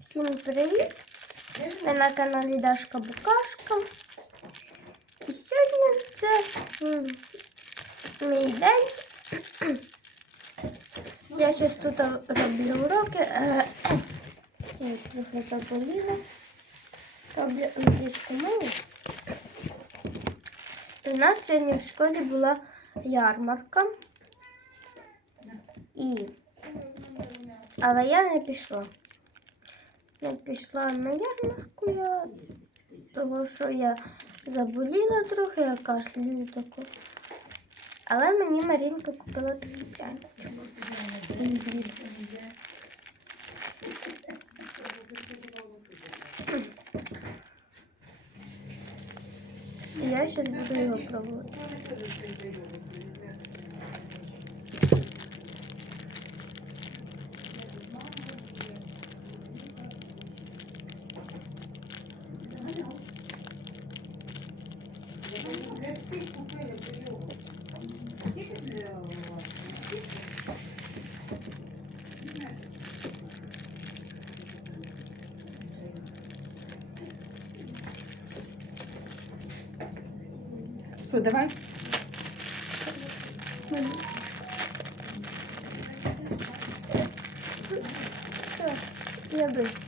Всім привіт! Ви на каналі Дашка Букашка. І сьогодні це мій день. Я зараз тут роблю уроки. Е, Я трохи заболіла. Роблю англійську мову. У нас сьогодні в школі була ярмарка. І... Але я не пішла. Не пішла на ярмарку я, того що я заболіла трохи, я кашлюю таку. Але мені Марінка купила такі пряники. Я зараз буду його пробувати. Що, давай? Я быстро.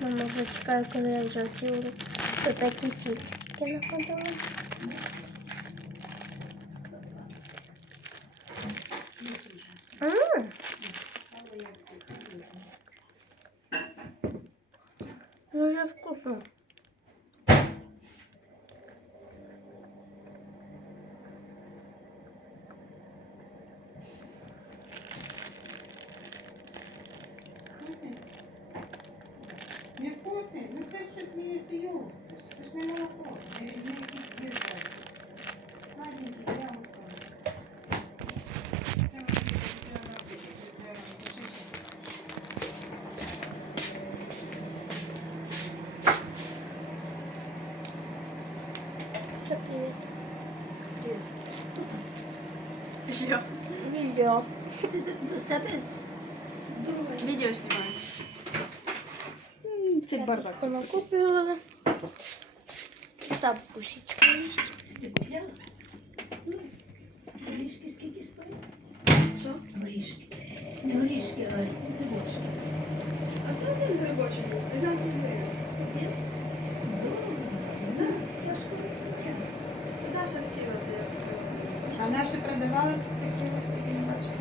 Мама вже чекає, коли я вже втілю. Ось такі фіксики находила. Дуже вкусно. Невкусний? Ну ти що смієшся його? Це ж не молоко. Не, не якісь бірки. Маленький, прямо там. Ще привіт. Відео. до себе відео. Це бардак. Вона купила. Та пусічка є. Горішки скільки стоїть? Що? Горішки. Не горішки, а грибочки. А це один грибочок був, 15 гривень. Є? Добре. Тяжко. Є. Це Даша хотіла, то я наші продавалися такі ось такі не бачили.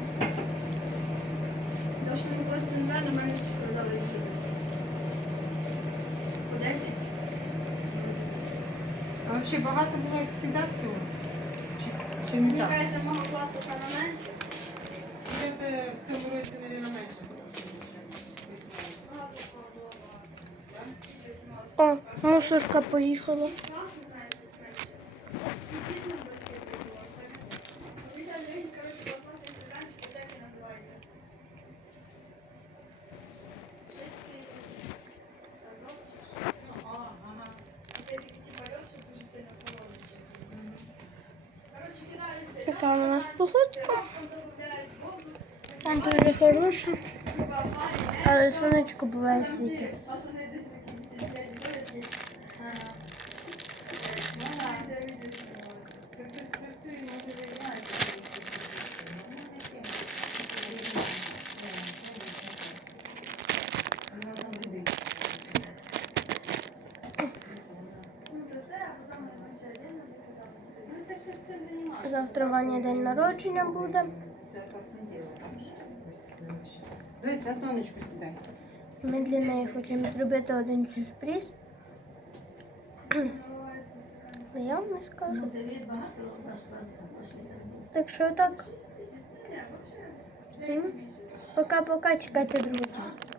Даша не просто не знаю, на мене всі продали дуже десь. По 10. А взагалі багато було, як завжди, всього? Чи, чи не Мені так? кажеться, мого класу саме менше. Зараз в цьому році, мабуть, менше було. О, мусорка поїхала. Така у нас погодка. Там дуже хороша. Але сонечко буває світло. Завтра Ваня день народження буде. Рись, на сонечку сідай. Ми для неї хочемо зробити один сюрприз. Я вам не скажу. Так що так. Всім пока-пока. Чекайте другу частину.